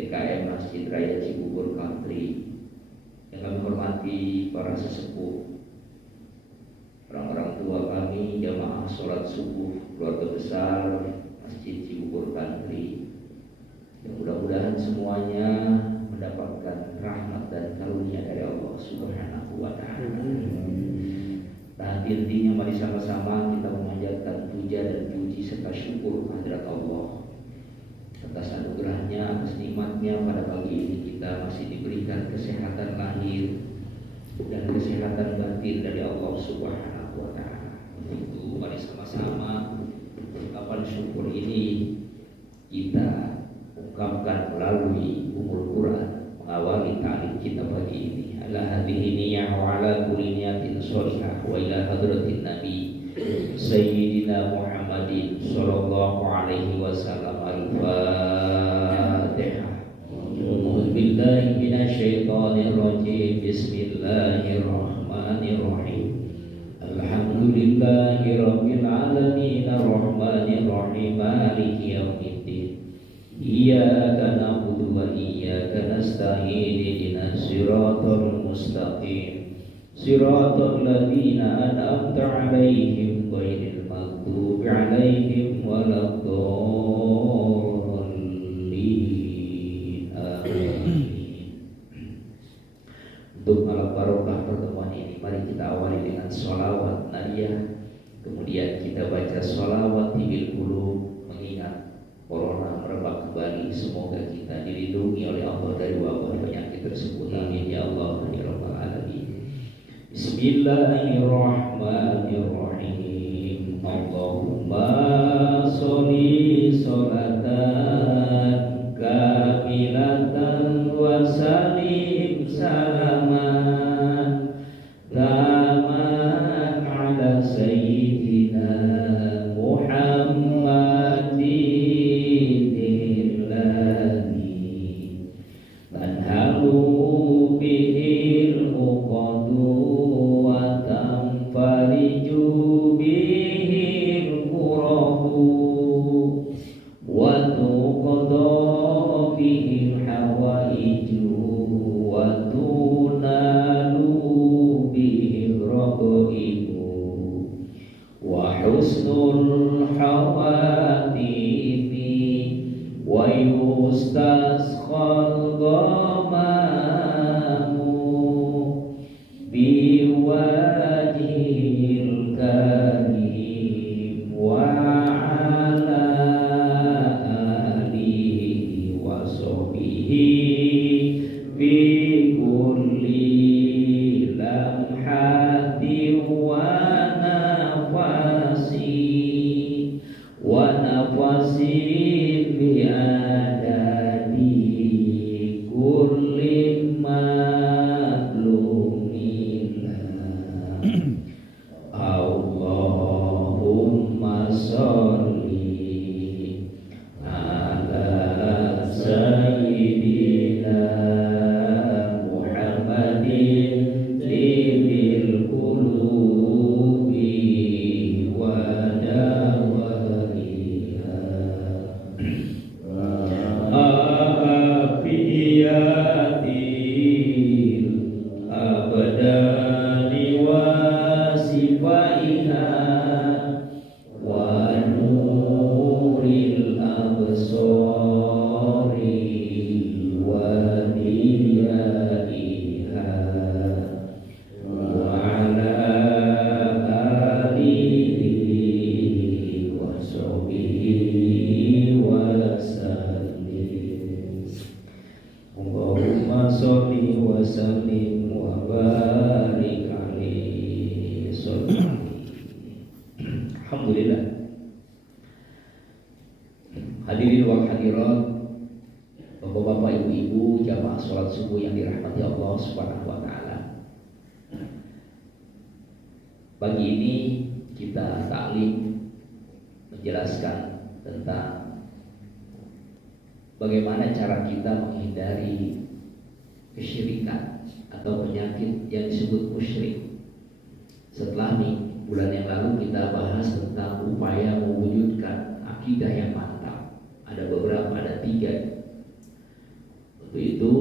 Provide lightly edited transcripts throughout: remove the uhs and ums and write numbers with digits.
DKM Masjid Raya Cibubur Country. Yang kami hormati para sesepuh, orang-orang tua kami, jamaah sholat subuh keluarga besar Masjid Cibubur Country. Yang mudah-mudahan semuanya mendapatkan rahmat dan karunia dari Allah Subhanahu wa Ta'ala. Dan intinya mari sama-sama kita memanjatkan puja dan puji serta syukur kehadirat Allah atas anugerahnya, atas nikmatnya pada pagi ini kita masih diberikan kesehatan lahir dan kesehatan batin dari Allah Subhanahu wa Ta'ala. Untuk itu mari sama-sama ungkapan syukur ini kita ungkapkan melalui umul Quran mengawali ta'lim kita pagi ini. Ala hadhihi niyyah wa ala kulli niyatin sholihah wa ila hadratin nabi Sayyidina Muhammadin sallallahu alaihi wasallam. Al-Fatihah. A'udzu billahi minasyaitonir rajim. Bismillahirrahmanirrahim. Alhamdulillahi rabbil alamin arrahmanir rahim maliki yaumiddin. Iyyaka na'budu wa iyyaka nasta'in. Ihdinas siratal mustaqim. Siratal ladzina an'amta 'alaihim ghairil maghdubi 'alaihim waladdallin. Amin. Untuk malam barokah pertemuan ini, mari kita awali dengan sholawat nariyah. Kemudian kita baca sholawat tibil qulub, mengingat corona merebak kembali. Semoga kita dilindungi oleh Allah dari wabah penyakit tersebut. Amin ya Allah ya rabbal alamin. Bismillahirrahmanirrahim. Allahumma sholli sholatan kamilatan wa sallim salaman taman ala sayyidina Muhammadin alladhi tanhalu bihil uqadu wa tanfariju bihil kurabu wa tuqda bihil hawaiju wa tunalu bihil raqaibu wa husnul hawatimi wa yustasqal ghamamu biwajhil karim wa ala alihi wa sahbihi bi kulli lamhati wa nafasi bi adadi kulli madlumin. Allahumma sholli ala sayyidina Muhammadin libil qulubi wa dawaiha afiyatil abdani wa sifaiha wa nuril absari wa diyaiha wa ala alihi wa sahbihi wa sallim. Allahumma sholli wa sallim wa barik alaihi. Alhamdulillah. Hadirin wal hadirat, Bapak-bapak, ibu-ibu, jamaah sholat subuh yang dirahmati Allah Subhanahu wa Ta'ala. Pagi ini kita taklim menjelaskan tentang bagaimana cara kita menghindari kesyirikan atau penyakit yang disebut musyrik. Setelah bulan yang lalu kita bahas tentang upaya mewujudkan akidah yang mantap. Ada beberapa, ada 3. Untuk itu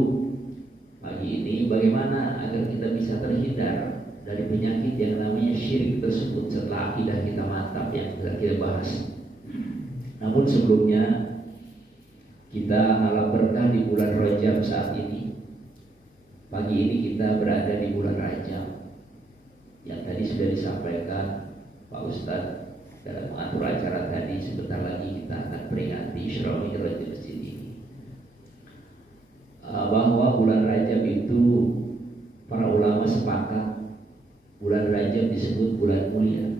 pagi ini bagaimana agar kita bisa terhindar dari penyakit yang namanya syirik tersebut setelah akidah kita mantap yang kita bahas. Namun sebelumnya kita malam berkah di bulan Rajab saat ini. Pagi ini kita berada di bulan Rajab yang tadi sudah disampaikan Pak Ustadz dalam mengatur acara tadi. Sebentar lagi kita akan peringati Isra Mi'raj di masjid ini, bahwa bulan Rajab itu para ulama sepakat bulan Rajab disebut bulan mulia,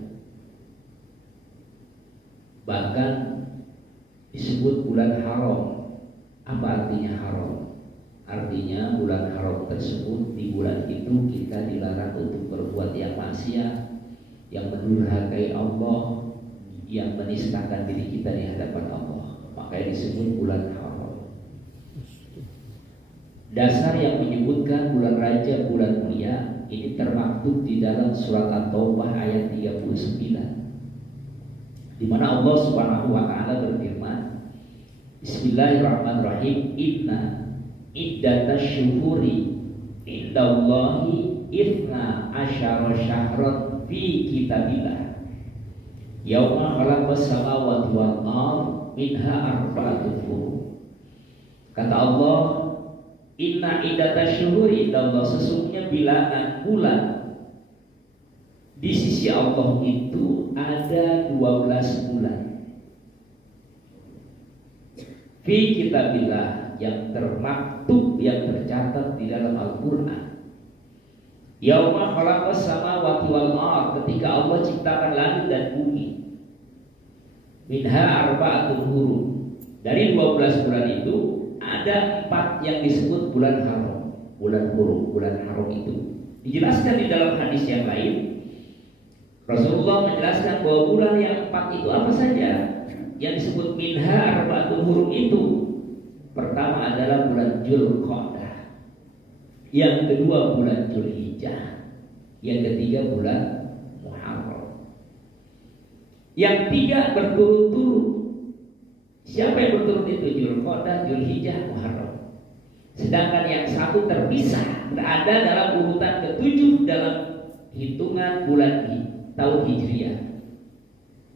bahkan disebut bulan haram. Apa artinya haram? Artinya bulan haram tersebut, di bulan itu kita dilarang untuk berbuat yang maksiat, yang mendurhakai Allah, yang menistakan diri kita di hadapan Allah. Makanya disebut bulan haram. Dasar yang menyebutkan bulan Rajab bulan mulia ini termaktub di dalam surat At-Taubah ayat 39, di mana Allah Subhanahu wa taala berfirman, Bismillahirrahmanirrahim, Inna iddatash syuhuri indallahi ithna asyara syahran fi kitabillah yauma khalaqas samawati wal ardh minha arba'atun hurum. Kata Allah, Inna iddatash syuhuri indallah, sesungguhnya bilangan bulan di sisi Allah itu ada 12 bulan. Fi kitabillah, yang termaktub, yang tercatat di dalam Al-Quran. Yauma khalaqas samawati wal ardh, ketika Allah ciptakan langit dan bumi. Minha arba'atun hurum, dari 12 bulan itu ada 4 yang disebut bulan haram, bulan hurum, bulan haram itu. Dijelaskan di dalam hadis yang lain, Rasulullah menjelaskan bahwa bulan yang 4 itu apa saja. Yang disebut minha arba'atun hurum itu, pertama adalah bulan Dzulqa'dah, yang kedua bulan Dzulhijjah, yang ketiga bulan Muharram, yang tiga berturut-turut. Siapa yang berturut itu? Dzulqa'dah, Dzulhijjah, Muharram. Sedangkan yang satu terpisah, berada dalam urutan ke-7 dalam hitungan bulan tahun Hijriah.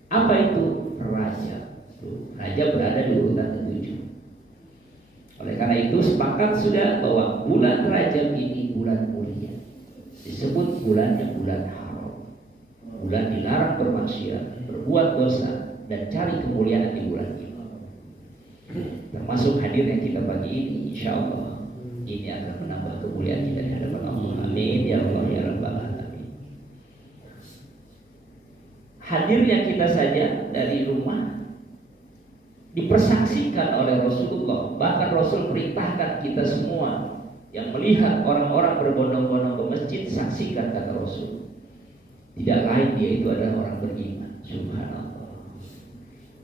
Apa itu? Rajab. Rajab berada di urutan ke-7. Oleh karena itu sepakat sudah bahwa bulan Rajab ini bulan mulia, disebut bulannya bulan haram, bulan dilarang bermaksiat, berbuat dosa, dan cari kemuliaan di bulan ini. Termasuk hadirnya kita pagi ini, insya Allah ini akan menambah kemuliaan kita di hadapan Allah. Amin ya Allah ya Rabbal Alamin. Hadirnya kita saja dari rumah dipersaksikan oleh Rasulullah. Bahkan Rasul perintahkan kita semua yang melihat orang-orang berbondong-bondong ke masjid, saksikan, kata Rasul. Tidak lain dia itu adalah orang beriman. Subhanallah.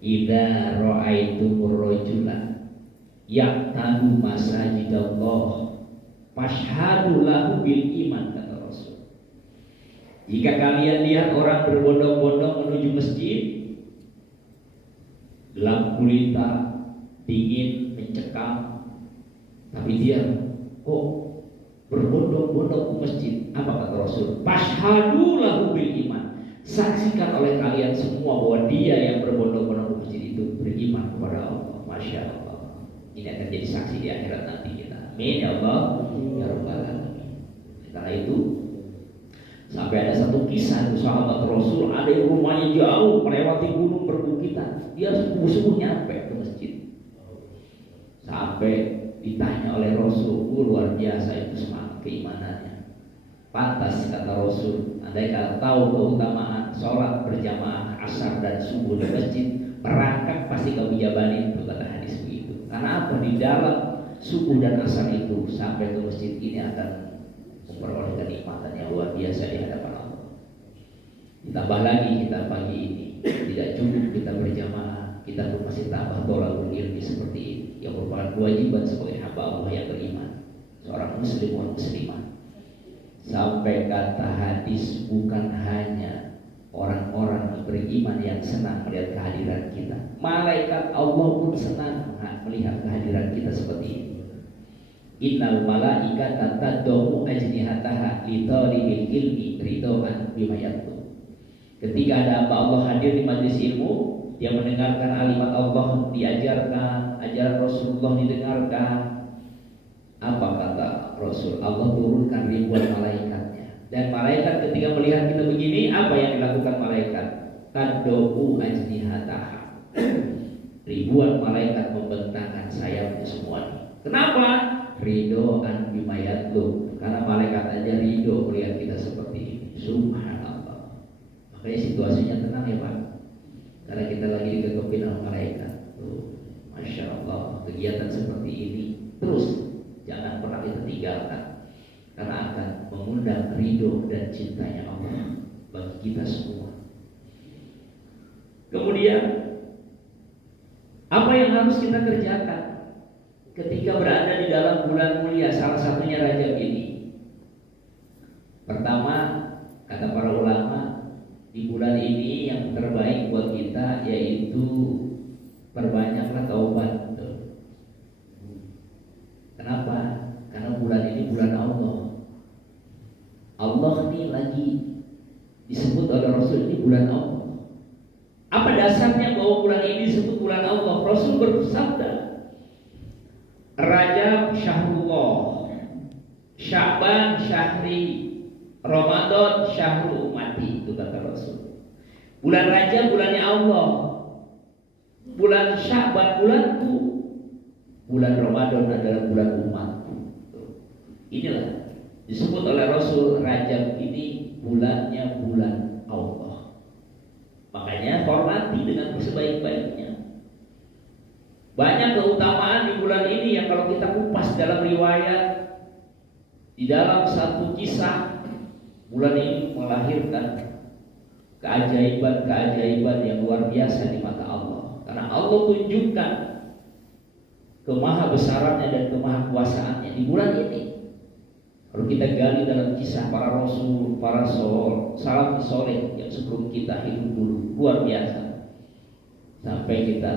Idza ra'aitumur rajula yaqtadu masajidallah fashhadu lahu bil iman, kata Rasul. Jika kalian lihat orang berbondong-bondong menuju masjid, gelap gulita, dingin, mencekam, tapi dia kok berbondong-bondong ke masjid, apa kata Rasul? Fashhadu lahu bil iman, saksikan oleh kalian semua bahwa dia yang berbondong-bondong ke masjid itu beriman kepada Allah. Masya Allah, ini akan jadi saksi di akhirat nanti kita. Amin ya Allah ya Rabbal Alamin. Karena itu sampai ada satu kisah sahabat Rasul, ada yang rumahnya jauh melewati gunung perbukitan, dia subuh-subuh nyampe ke masjid. Sampai ditanya oleh Rasul, luar biasa itu semangat keimanannya. Pantas, kata Rasul, andai kata tahu keutamaan sholat berjamaah asar dan subuh di masjid, merangkak pasti kau jabanin itu, kata hadis begitu. Karena apa? Di dalam subuh dan asar itu sampai ke masjid ini akan memperoleh kenikmatan yang luar biasa di hadapan Allah. Ditambah lagi kita pagi ini tidak cukup kita berjamaah, kita pun masih tambah tolakul ilmi seperti ini, yang merupakan kewajiban sebagai hamba Allah yang beriman, seorang muslim dan muslimah. Sampai kata hadis, bukan hanya orang-orang yang beriman yang senang melihat kehadiran kita, malaikat Allah pun senang melihat kehadiran kita seperti ini. Innal malaikata tad'u ajnihataha li talibil ilmi ridwan bima yatlub. Ketika ada hamba Allah hadir di majelis ilmu, dia mendengarkan kalimat Allah, diajarkan, ajaran Rasulullah didengarkan. Apa kata Rasul? Allah turunkan ribuan malaikatnya. Dan malaikat ketika melihat kita begini, apa yang dilakukan malaikat? Tad'u ajnihataha. Ribuan malaikat membentangkan sayapnya semuanya. Kenapa? Ridhoan bima yatlub. Karena malaikat aja ridho melihat kita seperti ini. Subhanallah. Makanya situasinya tenang ya Pak. Karena kita lagi dikegepin sama malaikat. Masya Allah. Kegiatan seperti ini terus jangan pernah kita tinggalkan. Karena akan mengundang ridho dan cintanya Allah bagi kita semua. Kemudian apa yang harus kita kerjakan ketika berada di dalam bulan mulia, salah satunya Rajab ini? Pertama, kata para ulama, di bulan ini yang terbaik buat kita yaitu perbanyaklah taubat. Kenapa? Karena bulan ini bulan Allah. Allah ini lagi disebut oleh Rasul ini bulan Allah. Apa dasarnya bahwa bulan ini disebut bulan Allah? Rasul bersabda, Rajab syahrullah, Sya'ban syahri, Ramadan syahru ummati. Itu kata Rasul. Bulan Rajab bulannya Allah, bulan Sya'ban bulanku, bulan Ramadan adalah bulan umatku. Inilah disebut oleh Rasul, Rajab ini bulannya bulan Allah. Makanya hormati dengan sebaik-baiknya. Banyak keutamaan di bulan ini yang kalau kita kupas dalam riwayat, di dalam satu kisah, bulan ini melahirkan keajaiban-keajaiban yang luar biasa di mata Allah. Karena Allah tunjukkan kemahabesarannya dan kemahakuasaannya di bulan ini. Kalau kita gali dalam kisah para rasul, para salaf soleh yang sebelum kita hidup dulu, luar biasa. Sampai kita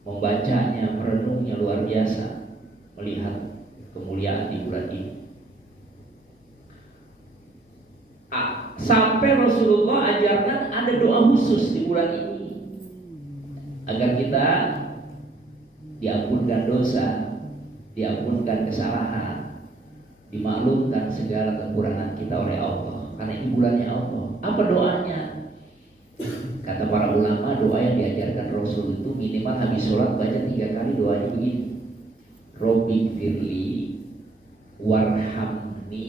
membacanya, merenungnya luar biasa, melihat kemuliaan di bulan ini. Sampai Rasulullah ajarkan ada doa khusus di bulan ini agar kita diampunkan dosa, diampunkan kesalahan, dimaklumkan segala kekurangan kita oleh Allah. Karena ini bulannya Allah. Apa doanya? Kata para ulama, doa yang diajarkan Rasul itu minimal habis sholat baca 3 kali doanya begini. Robbi firli warhamni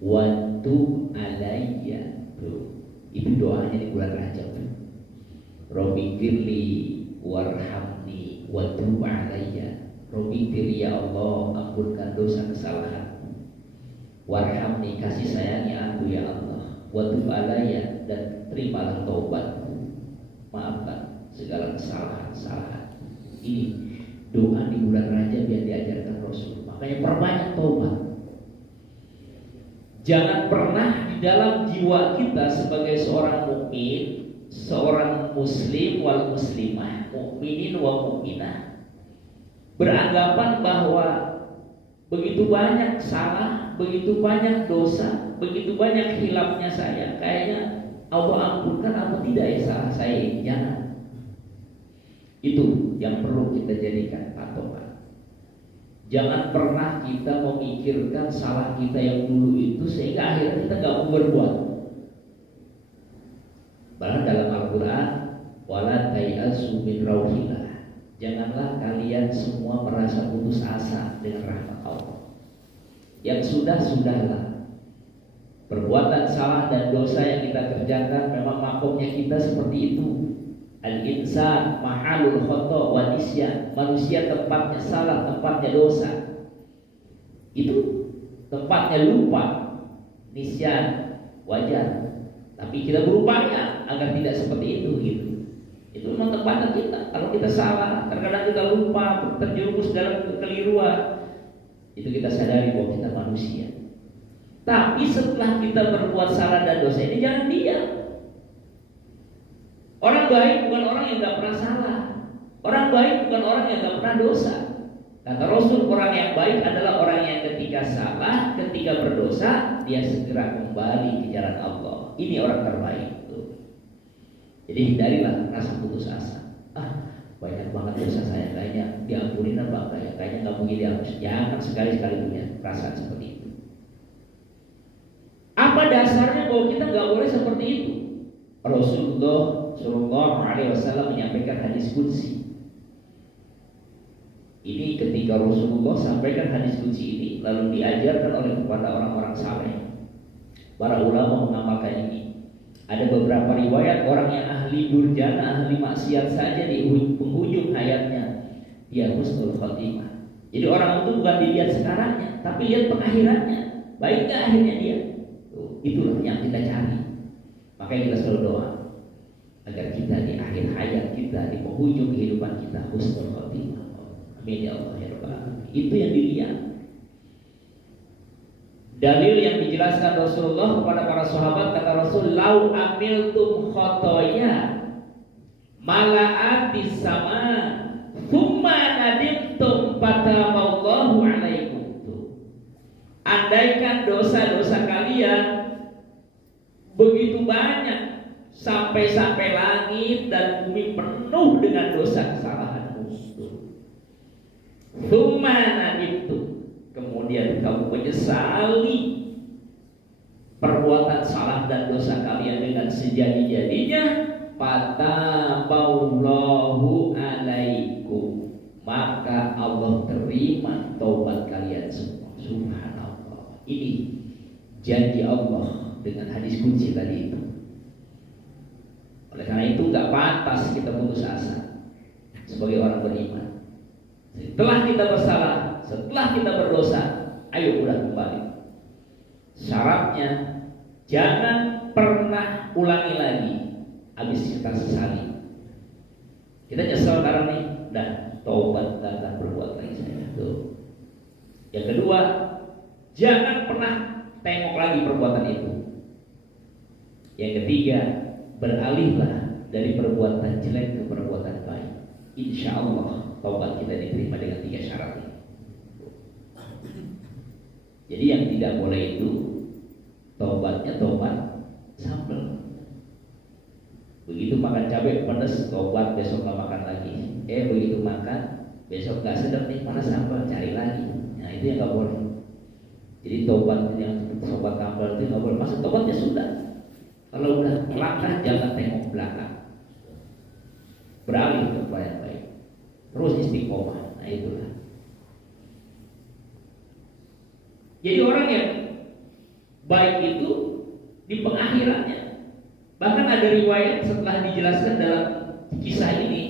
wantub alayya. Itu doanya di bulan Rajab. Robbi firli warhamni wantub alayya. Robbi firli, ya Allah, ampunkan dosa kesalahan. Warhamni, kasih sayangi aku ya Allah. Watub alayya, dan terimalah taubatku, maafkan segala kesalahan-kesalahan. Ini doa di bulan Rajab yang diajarkan Rasul. Makanya perbanyak taubat. Jangan pernah di dalam jiwa kita sebagai seorang mukmin, seorang muslim wal muslimah, mukminin wa mukminah, beranggapan bahwa begitu banyak salah, begitu banyak dosa, begitu banyak hilafnya saya, kayaknya Allah ampunkan apa tidak ya salah saya ini. Jangan. Itu yang perlu kita jadikan patokan. Jangan pernah kita memikirkan salah kita yang dulu itu sehingga akhirnya kita gak mau berbuat. Bahkan dalam Al-Quran, wala tayasu min rauhillah, janganlah kalian semua merasa putus asa dengan rahmat Allah. Yang sudah-sudahlah. Perbuatan salah dan dosa yang kita kerjakan memang makomnya kita seperti itu. Al-insan mahalul khata wa nisyan. Manusia tempatnya salah, tempatnya dosa. Itu tempatnya lupa, nisyan, wajar. Tapi kita berupaya agar tidak seperti itu gitu. Itu memang tempatnya kita. Kalau kita salah, terkadang kita lupa, terjerumus dalam kekeliruan, itu kita sadari bahwa kita manusia. Tapi setelah kita berbuat salah dan dosa ini, jangan diam. Orang baik bukan orang yang gak pernah salah. Orang baik bukan orang yang gak pernah dosa. Kata Rasul, orang yang baik adalah orang yang ketika salah, ketika berdosa, dia segera kembali ke jalan Allah. Ini orang terbaik. Jadi hindarilah rasa putus asa. Banyak banget dosa saya, kayaknya diampunin apa enggak ya? Kayaknya nggak mungkin dihapus. Jangan sekali-sekali punya perasaan seperti itu. Apa dasarnya bahwa kita nggak boleh seperti itu? Rasulullah Shallallahu Alaihi Wasallam menyampaikan hadis qudsi. Ini ketika Rasulullah sampaikan hadis qudsi ini, lalu diajarkan oleh kepada orang-orang saleh. Para ulama mengamalkan ini. Ada beberapa riwayat orang yang ahli durjana, ahli maksiat saja di penghujung hayatnya dia husnul khotimah. Jadi orang itu bukan dilihat sekarangnya, tapi lihat pengakhirannya. Baik nggak akhirnya dia? Itulah yang kita cari. Makanya kita selalu doa agar kita di akhir hayat kita, di penghujung kehidupan kita husnul khotimah. Amin ya Allah ya Rabbal Alamin. Itu yang dilihat. Dalil yang dijelaskan Rasulullah kepada para sahabat, kata Rasul, lau amiltum khotoya mala'atis sama thumma nadimtum fataballahu alaikum. Andaikan dosa-dosa kalian begitu banyak sampai-sampai langit dan bumi penuh dengan dosa kesalahanmu, thumma nadimtum, kemudian kamu menyesali perbuatan salah dan dosa kalian dengan sejadi-jadinya, fataballahu alaikum, maka Allah terima taubat kalian semua. Subhanallah. Ini janji Allah dengan hadis qudsi tadi itu. Oleh karena itu gak pantas kita putus asa sebagai orang beriman. Setelah kita bersalah, setelah kita berdosa, ayo udah kembali. Syaratnya jangan pernah ulangi lagi. Habis kita sesali, kita nyesel karena nih, dan taubat dan akan berbuat lagi saya. Tuh. Yang kedua, jangan pernah tengok lagi perbuatan itu. Yang ketiga, beralihlah dari perbuatan jelek ke perbuatan baik. Insya Allah taubat kita diterima dengan 3 syarat ini. Jadi yang tidak boleh itu taubatnya taubat sambal. Begitu makan cabai pedas, taubat besok gak makan lagi. Begitu makan besok gak sedap nih, mana sambal, cari lagi. Nah itu yang gak boleh. Jadi taubat yang taubat sambal itu gak boleh. Maksud taubatnya sudah. Kalau udah melangkah jangan tengok belakang. Beralih ke yang baik. Terus istiqomah. Nah itulah. Jadi orang yang baik itu di pengakhirannya. Bahkan ada riwayat setelah dijelaskan dalam kisah ini,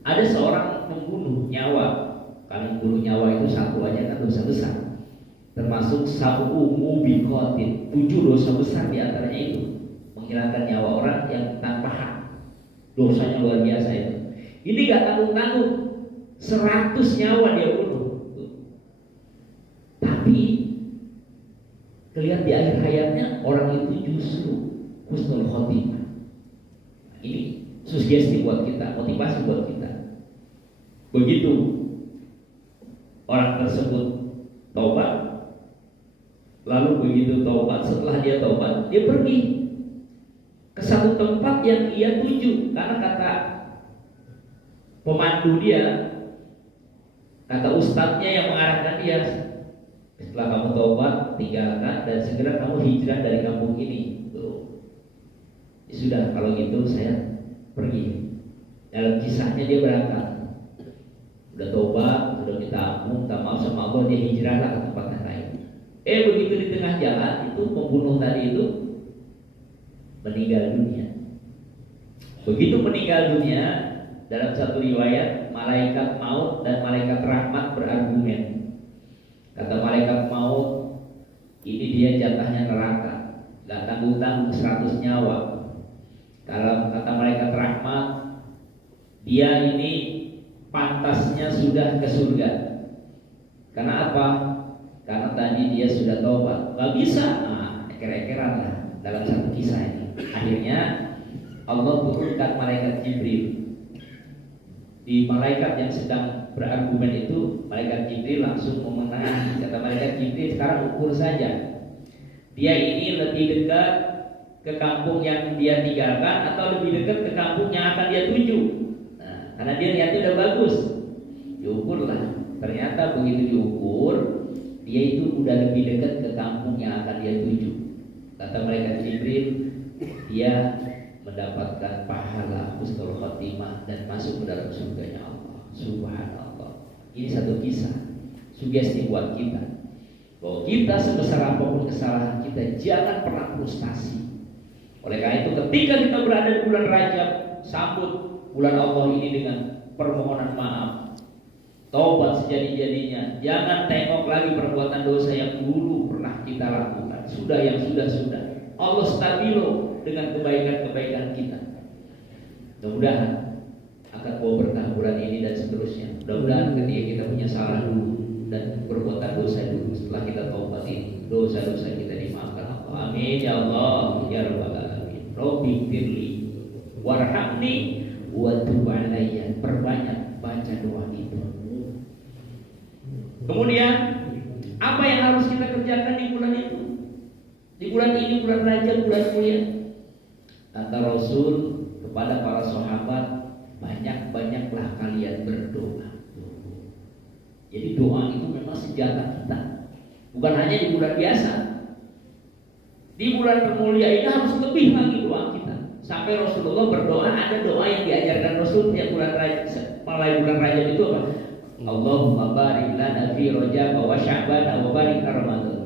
ada seorang membunuh nyawa. Kalau membunuh nyawa itu satu aja kan dosa besar. Termasuk sab'u mubiqatin, 7 dosa besar di antaranya itu menghilangkan nyawa orang yang tanpa hak. Dosanya luar biasa itu. Ini gak tanggung-tanggung, 100 nyawa dia bunuh. Tapi kelihatan di akhir hayatnya orang itu justru husnul khotimah. Ini sugesti buat kita, motivasi buat kita. Begitu orang tersebut taubat, lalu begitu taubat, setelah dia taubat, dia pergi ke satu tempat yang ia tuju. Karena kata pemandu dia, kata ustadznya yang mengarahkan dia, setelah kamu taubat, tinggalkan dan segera kamu hijrah dari kampung ini. Ya sudah, kalau gitu saya pergi. Dalam kisahnya dia berangkat, udah tobat, udah minta ampun, minta maaf sama Allah, dia hijrahlah ke tempat yang lain. Begitu di tengah jalan itu pembunuh tadi itu meninggal dunia. Begitu meninggal dunia, dalam satu riwayat malaikat maut dan malaikat rahmat berargumen. Kata malaikat maut, ini dia jatahnya neraka, gak tanggung-tanggung 100 nyawa. Kalau kata malaikat rahmat, dia ini pantasnya sudah ke surga. Karena apa? Karena tadi dia sudah taubat. Gak bisa, eker-ekeran lah dalam satu kisah ini. Akhirnya Allah turunkan malaikat Jibril Di malaikat yang sedang berargumen itu, malaikat Jibril langsung memenangi. Kata malaikat Jibril, sekarang ukur saja, dia ini lebih dekat ke kampung yang dia tinggalkan atau lebih dekat ke kampung yang akan dia tuju. Nah, karena dia niatnya udah bagus, diukurlah. Ternyata begitu diukur, dia itu udah lebih dekat ke kampung yang akan dia tuju. Kata malaikat Jibril, dia mendapatkan pahala husnul khotimah dan masuk ke dalam surganya Allah. Subhanallah. Ini satu kisah sugesti buat kita bahwa kita sebesar apapun kesalahan kita jangan pernah frustasi. Oleh karena itu ketika kita berada di bulan Rajab, sambut bulan Allah ini dengan permohonan maaf, taubat sejadi-jadinya. Jangan tengok lagi perbuatan dosa yang dulu pernah kita lakukan. Sudah yang sudah. Allah stabilo dengan kebaikan-kebaikan kita. Mudah-mudahan akan bawa berkah bulan ini dan seterusnya. Mudah-mudahan ketika kita punya salah dulu dan perbuatan dosa dulu, setelah kita taubat ini, dosa-dosa kita dimaafkan Allah. Amin ya Allah ya rabbal alamin. Rabbi firli warhamni wa tub alayya. Perbanyak baca doa itu. Kemudian apa yang harus kita kerjakan di bulan itu? Di bulan ini, bulan Rajab, bulan mulia. Kata Rasul kepada para sahabat, banyak-banyaklah kalian berdoa. Jadi doa itu memang senjata kita. Bukan hanya di bulan biasa. Di bulan termulia ini harus lebih lagi doa kita. Sampai Rasulullah berdoa, ada doa yang diajarkan Rasul tiap bulan Rajab. Mulai bulan Rajab itu apa? Allahumma barik lana fi Rajab wa Sya'ban wa barik Ramadan.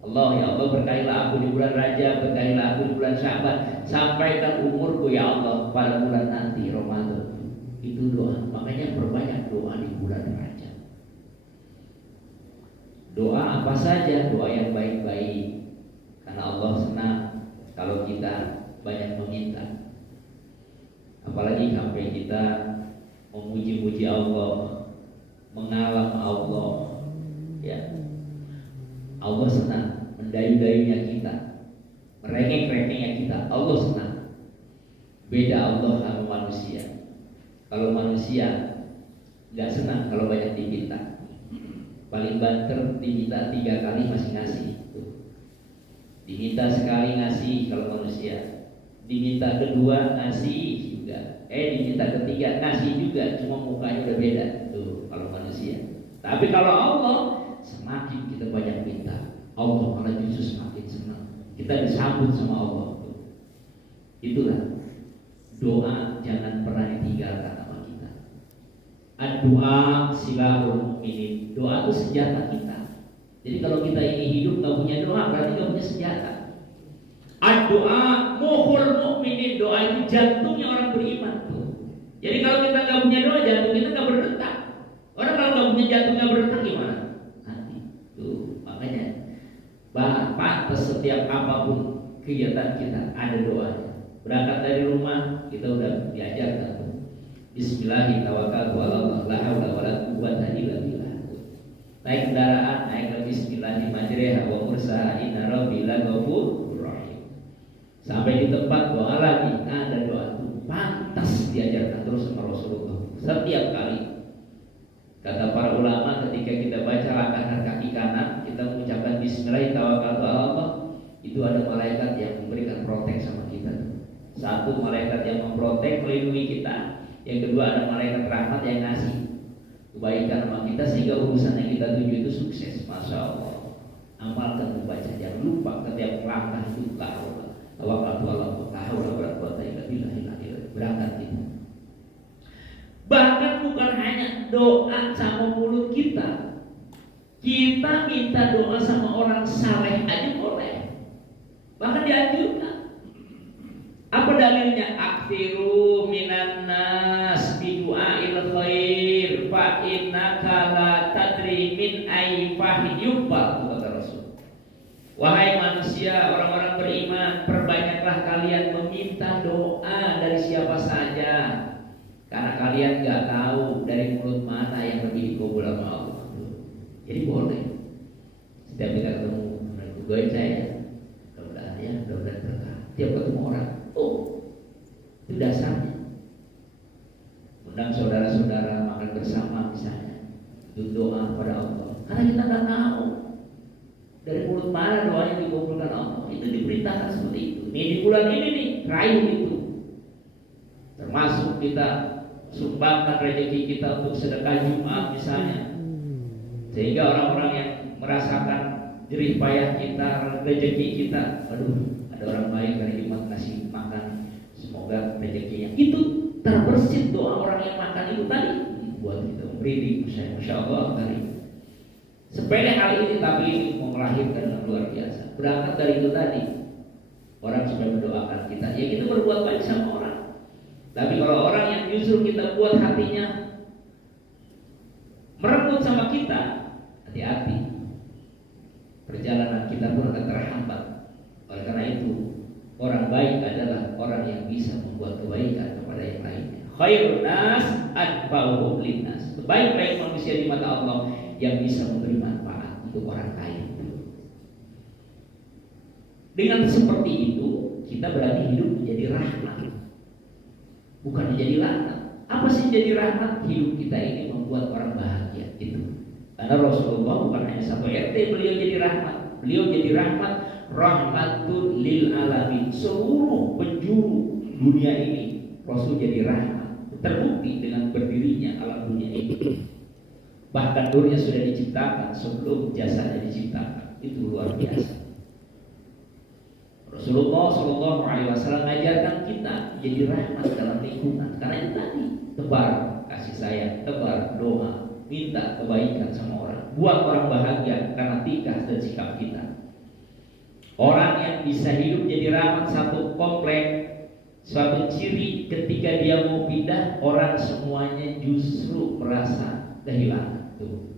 Allah, ya Allah, berkahilah aku di bulan Rajab, berkahilah aku di bulan Sya'ban, sampaikan umurku ya Allah pada bulan nanti Ramadan. Itu doa. Makanya perbanyak doa di bulan Rajab. Doa apa saja, doa yang baik-baik. Karena Allah senang kalau kita banyak meminta. Apalagi sampai kita memuji-muji Allah, mengalam Allah, ya. Allah senang mendayu-dayunya kita, merengek-rengeknya kita. Allah senang. Beda Allah sama manusia. Kalau manusia nggak senang kalau banyak diminta. Paling banter diminta 3 kali masih ngasih. Diminta sekali ngasih kalau manusia. Diminta kedua ngasih juga. Diminta ketiga ngasih juga. Cuma mukanya udah beda. Tuh kalau manusia. Tapi kalau Allah, semakin kita banyak minta, Allah malah justru semakin senang. Kita disambut sama Allah. Itulah doa, jangan pernah ditinggalkan sama kita. Doa silahul mukminin. Doa itu senjata kita. Jadi kalau kita ini hidup nggak punya doa, berarti nggak punya senjata. Doa muhul mukminin. Doa itu jantungnya orang beriman. Jadi kalau kita nggak punya doa, jantung kita nggak berdetak. Orang kalau nggak punya jantung nggak berdetak gimana? Pantas setiap apapun kegiatan kita ada doanya. Berangkat dari rumah kita udah diajarkan Bismillahirrahmanirrahim, la haula wala quwwata illa billah. Naik kendaraan, naik Bismillahirrahmanirrahim majriha wa mursaha inna rabbi laghafurur rahim. Sampai di tempat doa lagi, ada doa itu pantas diajarkan terus sama Rasulullah setiap kali. Kata para ulama, ketika kita baca langkah kaki kanan, kita mengucapkan Bismillahirrahmanirrahim, itu ada malaikat yang memberikan protek sama kita. Satu, malaikat yang memprotek, melindungi kita. Yang kedua, ada malaikat rahmat yang ngasih kebaikan sama kita sehingga urusan yang kita tuju itu sukses. Masya Allah. Amalkan membaca, jangan lupa setiap langkah itu berangkat kita. Bahkan bukan hanya doa sama mulut kita, kita minta doa sama orang saleh aja boleh. Bahkan dianjurkan. Apa dalilnya? Aktsiru minan nas bi du'ail khair fa innaka la tadri min ayyi fahin yuqbal, kata Rasul. Wahai manusia, orang-orang beriman, perbanyaklah kalian meminta doa dari siapa saja. Karena kalian nggak tahu dari mulut mana yang lebih dikabul sama Allah. Jadi boleh. Setiap kita ketemu, doain saya, mudah-mudahan ya, mudah-mudahan berkah. Tiap ketemu orang, itu dasarnya. Undang saudara-saudara makan bersama misalnya, itu doa pada Allah. Karena kita nggak tahu dari mulut mana doa yang dikabulkan Allah. Itu diperintahkan seperti itu. Nih di bulan ini nih, rayu itu. Termasuk kita sumbangkan rezeki kita untuk sedekah Jumat misalnya, sehingga orang-orang yang merasakan jerih payah kita, rezeki kita, aduh ada orang baik hari Jumat ngasih makan, semoga rezekinya itu terbersit. Doa orang yang makan itu tadi buat kita merinding. Masya Allah tadi sepele hal ini, tapi ini mau melahirkan yang luar biasa. Berangkat dari itu tadi, orang sudah mendoakan kita, ya kita berbuat baik sama orang. Tapi kalau orang yang justru kita buat hatinya merebut sama kita, hati-hati, perjalanan kita pun akan terhambat. Oleh karena itu, orang baik adalah orang yang bisa membuat kebaikan kepada yang lainnya. Khairun nas atba'uhum linnas. Sebaik-baik manusia di mata Allah yang bisa memberi manfaat untuk orang lain. Dengan seperti itu, kita berani hidup menjadi rahmat, bukan menjadi laknat. Apa sih jadi rahmat? Hidup kita ini membuat orang bahagia. Itu karena Rasulullah bukan hanya satu RT beliau jadi rahmat. Beliau jadi rahmat, rahmatul lil alamin. Seluruh penjuru dunia ini Rasul jadi rahmat. Terbukti dengan berdirinya alam dunia ini. Bahkan dunia sudah diciptakan sebelum jasanya diciptakan. Itu luar biasa. Rasulullah Shallallahu Alaihi Wasallam mengajarkan kita jadi rahmat dalam lingkungan. Karena itu tadi, tebar kasih sayang, tebar doa, minta kebaikan sama orang, buat orang bahagia karena tingkah dan sikap kita. Orang yang bisa hidup jadi rahmat satu komplek, suatu ciri ketika dia mau pindah, orang semuanya justru merasa kehilangan. Tuh.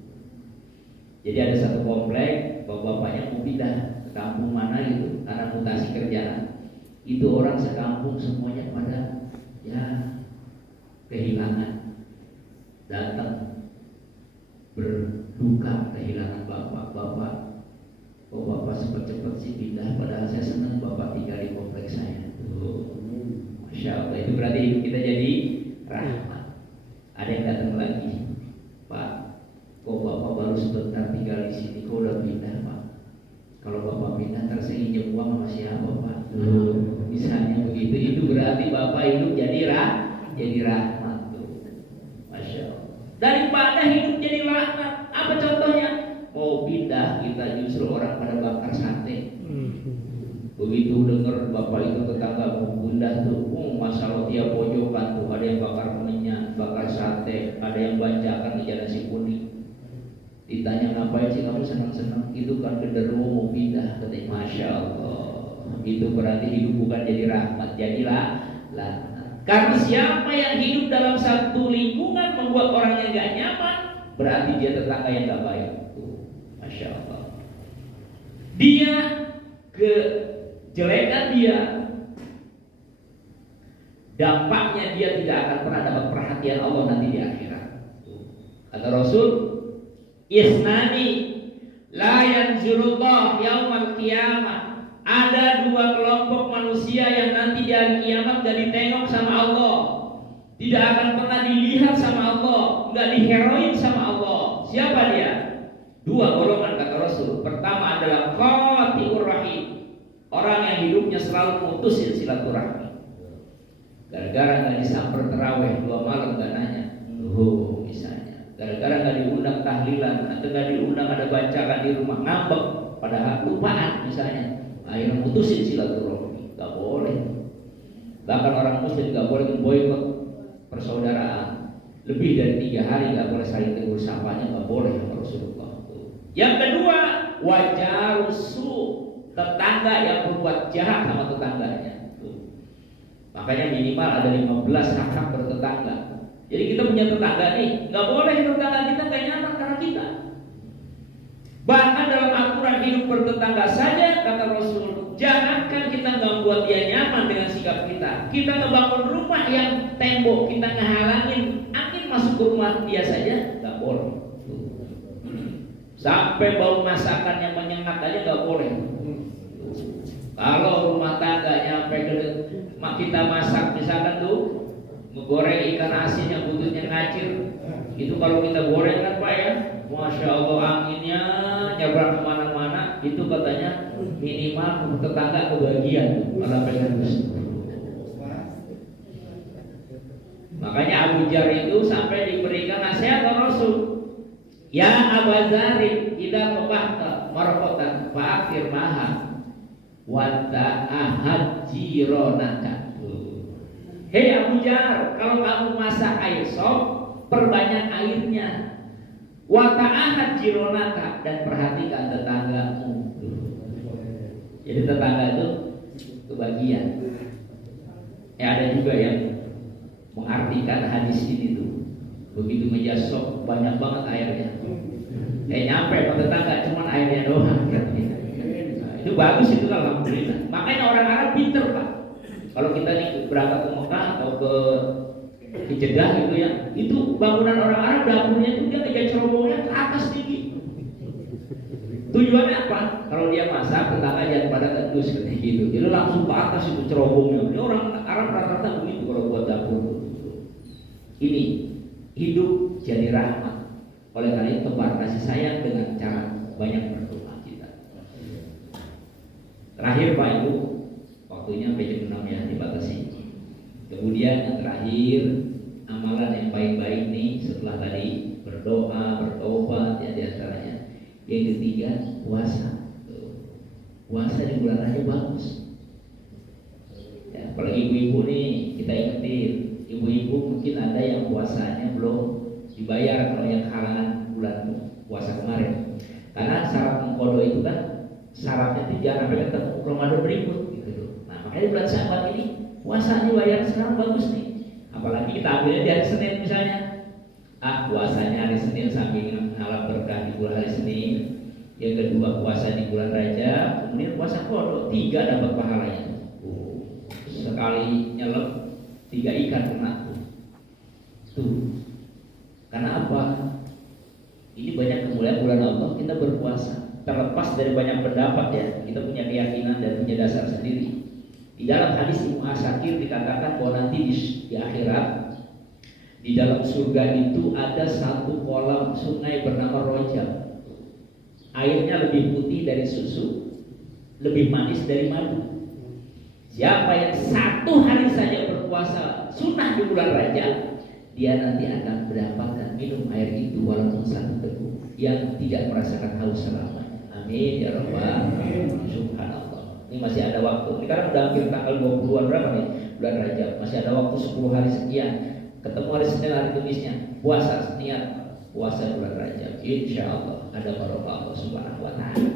Jadi ada satu komplek, bapak-bapaknya mau pindah ke kampung mana gitu, karena mutasi kerjaan. Itu orang sekampung semuanya pada ya kehilangan, datang berduka kehilangan bapak. Oh bapak cepat-cepat sih pindah, padahal saya senang bapak tinggal di kompleks saya. Tuh. Masya Allah, itu berarti hidup kita jadi rahmat. Ada yang datang lagi, Pak, kok bapak baru sebentar tinggal di sini, kok udah pindah Pak? Kalau bapak pindah, ntar saya pinjam uang sama siapa Pak? Misalnya begitu, itu berarti bapak hidup jadi rahmat tuh. Masya Allah. Daripada hidup jadi rahmat, apa contohnya? Mau pindah kita justru orang pada bakar sate. Begitu dengar bapak itu tetangga mau pindah tuh, masalah tiap pojokan tuh ada yang bakar minyak, bakar sate, ada yang bacakan di jalan si kuning. Ditanya ngapain sih kamu senang-senang? Itu kan genderuwo mau pindah. Katanya Masya Allah. Itu berarti hidup bukan jadi rahmat, jadilah laknat. Karena siapa yang hidup dalam satu lingkungan membuat orangnya gak nyaman, berarti dia tetangga yang gak baik. Masya Allah. Dia kejelekan dia, dampaknya dia tidak akan pernah dapat perhatian Allah nanti di akhirat. Kata Rasul, Isnani la yanzurullah yaumal qiyamah. Ada dua kelompok manusia yang nanti di hari kiamat gak ditengok sama Allah, tidak akan pernah dilihat sama Allah, gak diheroin sama Allah. Siapa dia? Dua golongan kata Rasul. Pertama adalah qati'ur rahim, orang yang hidupnya selalu memutusin silaturahmi. Gara-gara gak disamper terawih 2 malam gak nanya, misalnya. Gara-gara gak diundang tahlilan atau gak diundang ada bacaan di rumah, ngambek, padahal lupaan misalnya, akhirnya mutusin silaturahmi. Gak boleh. Bahkan orang muslim gak boleh memboikot persaudaraan. Lebih dari 3 hari gak boleh saling tegur sapanya, gak boleh sama Rasulullah. Yang kedua, wajarusu, tetangga yang berbuat jahat sama tetangganya. Makanya minimal ada 15 hak bertetangga. Jadi kita punya tetangga nih, gak boleh tetangga kita gak nyaman karena kita. Bahkan dalam aturan hidup bertetangga saja, kata Rasul, jangankan kita gak buat dia nyaman dengan sikap kita. Kita ngebangun rumah yang tembok kita ngehalangin angin masuk ke rumah dia saja, gak boleh. Sampai bau masakan yang menyengat aja gak boleh. Kalau rumah tangga nyampe ke kita masak misalkan tuh, menggoreng ikan asin yang bututnya ngacir, Itu kalau kita goreng kan Pak ya, Masya Allah anginnya nyebrang kemana-mana. Itu katanya minimal tetangga kebagian malah pengen Gus. Makanya Abu Jar itu sampai diberikan nasihat oleh Rasul. Ya Abu Zarin, idza qabahta marqatan fa'akthir maha wa ta'ahad jironaka. Hei Abu Jar, kalau kamu masak air sop, perbanyak airnya. Wa ta'ahad jironaka, dan perhatikan tetanggamu. Jadi tetangga itu kebagian. Ada juga yang mengartikan hadis ini tuh, begitu meja sop banyak banget airnya. Nyampe ke tetangga cuman airnya doang. Nah, itu bagus itu alhamdulillah. Makanya orang Arab pinter Pak. Kalau kita nih berangkat ke Mekah atau ke Jeddah gitu ya, itu bangunan orang Arab dapurnya itu dia ngejar cerobongnya ke atas tinggi. Tujuannya apa? Kalau dia masak tetangga jangan pada tendus kayak gitu. Jadi langsung ke atas itu cerobongnya. Ini orang Arab rata-rata begitu kalau buat dapur. Ini hidup jadi rahmat. Oleh karena itu tebar kasih sayang dengan cara banyak berdoa kita. Terakhir Pak Ibu, waktunya sampai jam 6 ya dibatasi. Kemudian yang terakhir, amalan yang baik-baik nih setelah tadi berdoa, bertobat ya diantaranya. Yang ketiga puasa. Puasa di bulan Rajab bagus. Ya, apalagi ibu-ibu nih kita ingetin. Ibu-ibu mungkin ada yang puasanya belum dibayar kalau yang halangan bulan puasa kemarin. Karena syarat mengkodo itu kan syaratnya itu jangan sampai ketemu Ramadan berikut gitu. Nah makanya bulan Syawal ini puasa dibayar sekarang bagus nih. Apalagi kita ambilnya di hari Senin misalnya. Puasanya hari Senin sambil ngalap berkah di bulan hari Senin. Yang kedua puasa di bulan Rajab, kemudian puasa kodo, 3 dapat pahalanya. Sekali nyelep 3 ikan kena tuh. Karena apa? Ini banyak kemuliaan bulan Allah kita berpuasa. Terlepas dari banyak pendapat ya, kita punya keyakinan dan punya dasar sendiri. Di dalam hadis Ibnu Asakir dikatakan bahwa nanti di akhirat di dalam surga itu ada satu kolam sungai bernama Rojab. Airnya lebih putih dari susu, lebih manis dari madu. Siapa yang 1 hari saja berpuasa sunnah di bulan Rajab, dia nanti akan mendapatkan minum air itu walaupun 1 teguk, yang tidak merasakan haus selamanya. Amin ya rabbal alamin. Subhanallah. Ini masih ada waktu. Ini karena udah hampir tanggal 20-an berapa nih bulan Rajab. Masih ada waktu 10 hari sekian. Ketemu hari Senin, hari Kamisnya puasa niat puasa bulan Rajab. Insya Allah ada barokah Allah Subhanahu Wa Taala.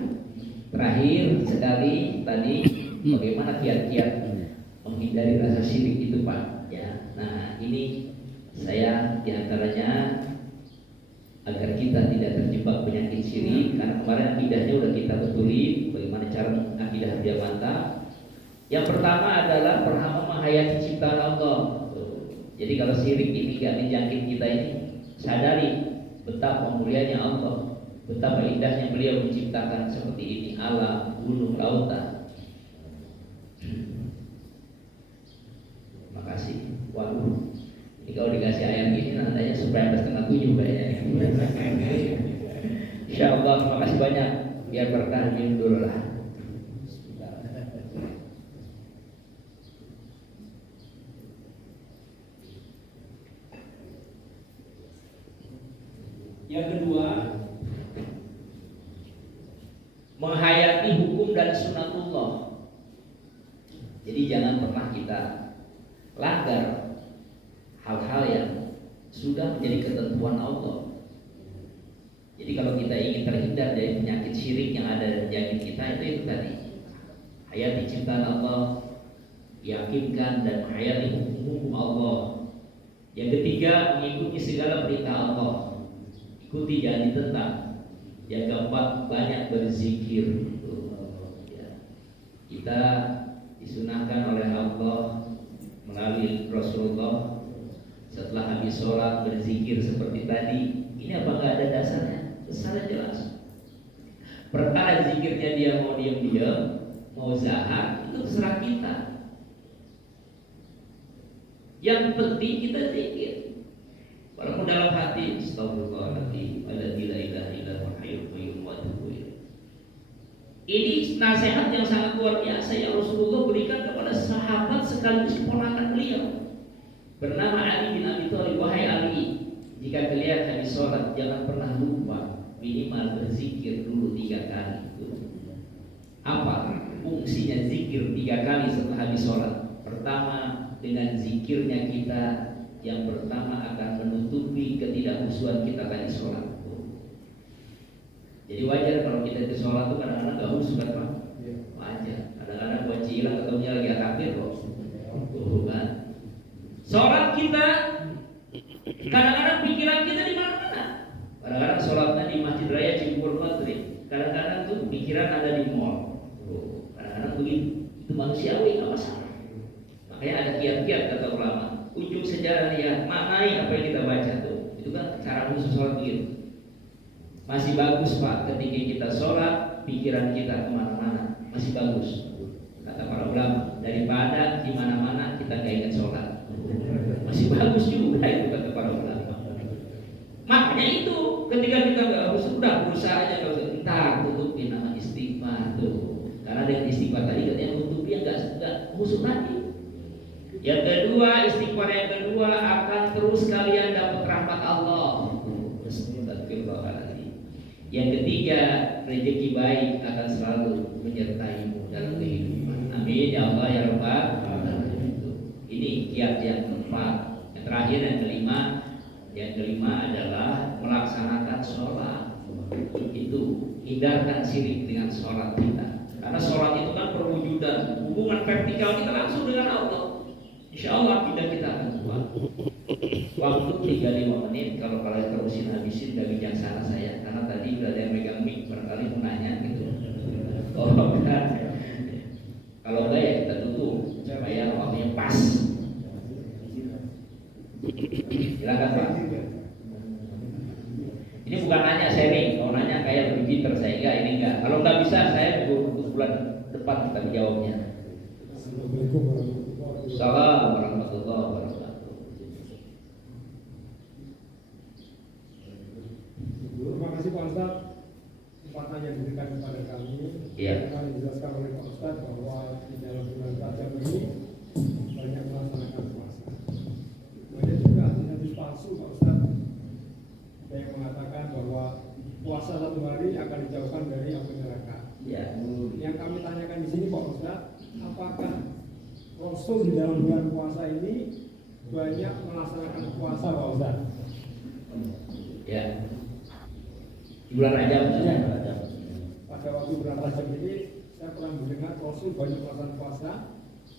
Terakhir sekali tadi bagaimana kiat-kiat menghindari rasa syirik itu Pak. Ya, nah ini saya diantaranya agar kita tidak terjebak penyakit syirik. Karena kemarin akidahnya udah kita betulin bagaimana cara akidah dia mantap. Yang pertama adalah pertama menghayati ciptaan Allah. Jadi kalau syirik ini gak menjangkit kita ini, sadari betapa mulianya Allah, betapa indahnya beliau menciptakan seperti ini alam, gunung, lautan. Makasih. Waduh, ini kalau dikasih ayat gini nantinya supaya 6:30 kayaknya. Insya Allah, terima kasih banyak. Biar berkah minum dulu lah. Yang kedua, menghayati hukum dan sunatullah. Jadi jangan pernah kita langgar hal-hal yang sudah menjadi ketentuan Allah. Jadi kalau kita ingin terhindar dari penyakit syirik yang ada dalam jantung kita, itu tadi hayati ciptaan Allah, yakinkan dan menghayati hukum Allah. Yang ketiga, mengikuti segala perintah Allah, ikuti jangan ditentang. Yang keempat, banyak berzikir. Kita disunahkan oleh Allah melalui Rasulullah setelah habis sholat berzikir seperti tadi. Ini apa nggak ada dasarnya? Dasarnya jelas. Perkara zikirnya dia mau diam-diam, mau zahar, itu terserah kita. Yang penting kita zikir. Walaupun dalam hati astagfirullahaladzim, alladzi la ilaha illa huwal hayyul qayyum wa atubu ilaih. Ini nasihat yang sangat luar biasa yang Rasulullah berikan kepada sahabat sekaligus keponakan beliau bernama Ali bin Abi Thalib. Wahai Ali, jika kalian habis sholat jangan pernah lupa minimal berzikir dulu 3 kali. Apa fungsinya zikir 3 kali setelah habis sholat? Pertama, dengan zikirnya kita yang pertama akan menutupi ketidakhusyuan kita tadi sholat. Jadi wajar kalau kita ke sholat itu kadang-kadang gak khusyuk kan Pak? Wajar. Kadang-kadang buat hilang ketemunya lagi takbir kok. Kan? Sholat kita kadang-kadang pikiran kita di mana-mana. Kadang-kadang sholatnya di Masjid Raya Cibubur Madrid. Kadang-kadang tuh pikiran ada di mall. Kadang-kadang begitu. Itu manusiawi, gak masalah. Makanya ada kiat-kiat kata ulama. Ujung sejarah lihat maknai apa yang kita baca tuh. Itu kan cara khusus sholat begitu. Masih bagus Pak ketika kita sholat pikiran kita kemana-mana, masih bagus kata para ulama, daripada di mana-mana kita gak ingat sholat. Masih bagus juga itu kata para ulama. Makanya itu ketika kita gak sudah berusaha aja kalau entar tutupi nama istighfar tuh, karena dengan istighfar tadi katanya tutupi yang gak khusyuk tadi. Yang kedua, istighfar yang kedua akan terus kalian dapat rahmat Allah. Yang ketiga, rezeki baik akan selalu menyertaimu dalam kehidupan. Amin ya Allah ya Rabbal alamin. Ini kiat yang keempat. Yang terakhir yang kelima adalah melaksanakan sholat. Itu hindarkan syirik dengan sholat kita. Karena sholat itu kan perwujudan hubungan vertikal kita langsung dengan Allah. Insya Allah kita akan kuat. Waktu 35 menit. Kalau kalian terusin habisin udah bijaksana saya. Karena tadi udah ada yang megang mic, barangkali mau nanya gitu. Oh enggak. Kalau enggak ya kita tutup supaya waktunya pas. Silakan Pak. Ini bukan nanya sharing. Kalau nanya kayak lebih pinter saya enggak, ini enggak. Kalau enggak bisa saya untuk bulan depan kita jawabnya. Assalamualaikum warahmatullahi wabarakatuh. Terima kasih Pak Ustaz. Kesempatan yang diberikan kepada kami. Kami dijelaskan oleh Pak Ustaz bahwa di dalam bulan Rajab ini banyak melaksanakan puasa. Banyak juga hadis palsu Pak Ustaz. Ada yang mengatakan bahwa puasa 1 hari akan dijauhkan dari api neraka. Yang kami tanyakan di sini Pak Ustaz, apakah Rasul di dalam bulan puasa ini banyak melaksanakan puasa Pak Ustaz? Ya. Di bulan Rajab ya. Pada waktu bulan Rajab ini saya pernah mendengar Rasul banyak melaksanakan puasa,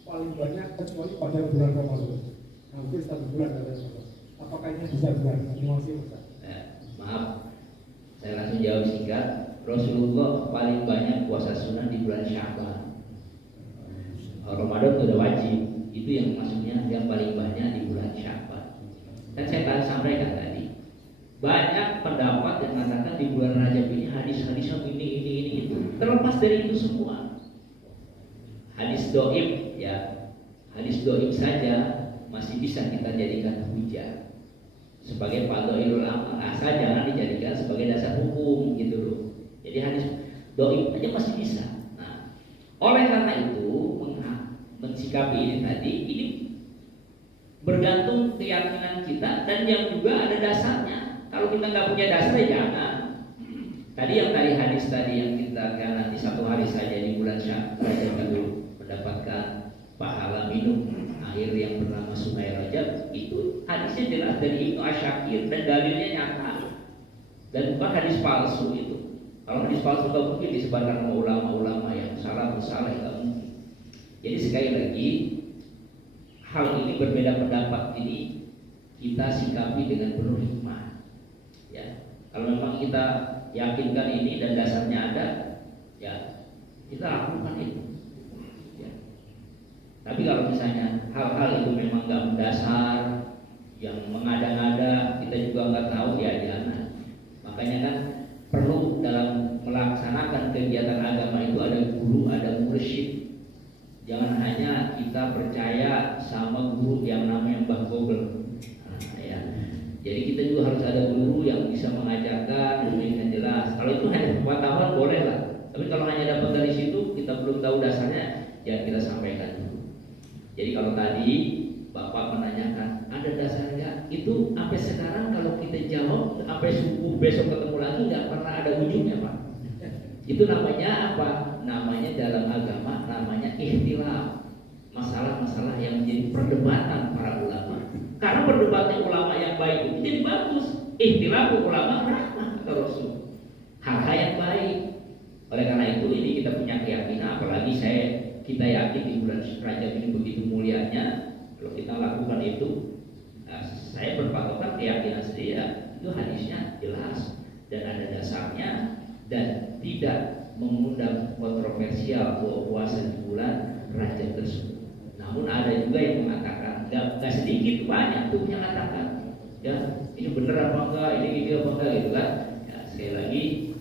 paling banyak kecuali pada bulan Ramadan. Hampir 1 bulan katanya. Apakah ini bisa benar? Terima kasih Ustaz. Maaf, saya langsung jawab singkat. Rasulullah paling banyak puasa sunnah di bulan Sya'ban. Ramadan itu udah wajib. Itu yang maksudnya yang paling banyak di bulan Sya'ban. Dan saya akan sampaikan tadi, banyak pendapat yang mengatakan di bulan Rajab ini hadis-hadis ini itu. Terlepas dari itu semua, hadis doib ya, hadis doib saja masih bisa kita jadikan hujah sebagai fadhailul amal. Asal jangan dijadikan sebagai dasar hukum gitu loh. Jadi hadis doib aja masih bisa. Nah, oleh karena itu mensikapi ini tadi, ini bergantung keyakinan kita dan yang juga ada dasarnya. Kalau kita nggak punya dasar ya jangan. Tadi hadis tadi yang kita kan nanti 1 hari saja di bulan Syawal itu mendapatkan pahala minum air yang bernama Sungai Rajab, itu hadisnya jelas dari Ibnu Asyakir dan dalilnya nyata dan bukan hadis palsu itu. Kalau hadis palsu nggak mungkin disebarkan sama ulama-ulama yang salah bersalah, nggak mungkin. Jadi sekali lagi, hal ini berbeda pendapat ini kita sikapi dengan penuh hikmah. Ya, kalau memang kita yakinkan ini dan dasarnya ada, ya kita lakukan itu. Ya. Tapi kalau misalnya hal-hal itu memang nggak mendasar, yang mengada-ngada, kita juga nggak tahu, ya jangan. Makanya kan perlu dalam melaksanakan kegiatan agama itu ada guru, ada mursyid. Jangan hanya kita percaya sama guru yang namanya Mbah Gobel. Nah, ya. Jadi kita juga harus ada guru yang bisa mengajarkan dengan jelas. Kalau itu hanya pengetahuan boleh lah. Tapi kalau hanya dapat dari situ kita belum tahu dasarnya, ya kita sampaikan dulu. Jadi kalau tadi Bapak menanyakan ada dasarnya, itu sampai sekarang kalau kita jawab sampai subuh besok ketemu lagi nggak pernah ada ujungnya Pak. Itu namanya apa? Namanya dalam agama namanya ikhtilaf. Masalah-masalah yang menjadi perdebatan para ulama. Karena berdebatnya ulama yang baik itu jadi bagus. Ikhtilaf ulama rahmah kata Rasul. Hal-hal yang baik. Oleh karena itu ini kita punya keyakinan, apalagi kita yakin di bulan Rajab ini begitu mulianya. Kalau kita lakukan itu, saya berpatokan keyakinan saya itu hadisnya jelas dan ada dasarnya dan tidak mengundang kontroversial bahwa puasa di bulan Rajab tersebut. Namun ada juga yang mengatakan, nggak sedikit banyak tuh yang mengatakan, ya ini benar apa enggak, ini gitu apa enggak gitu kan? Ya, sekali lagi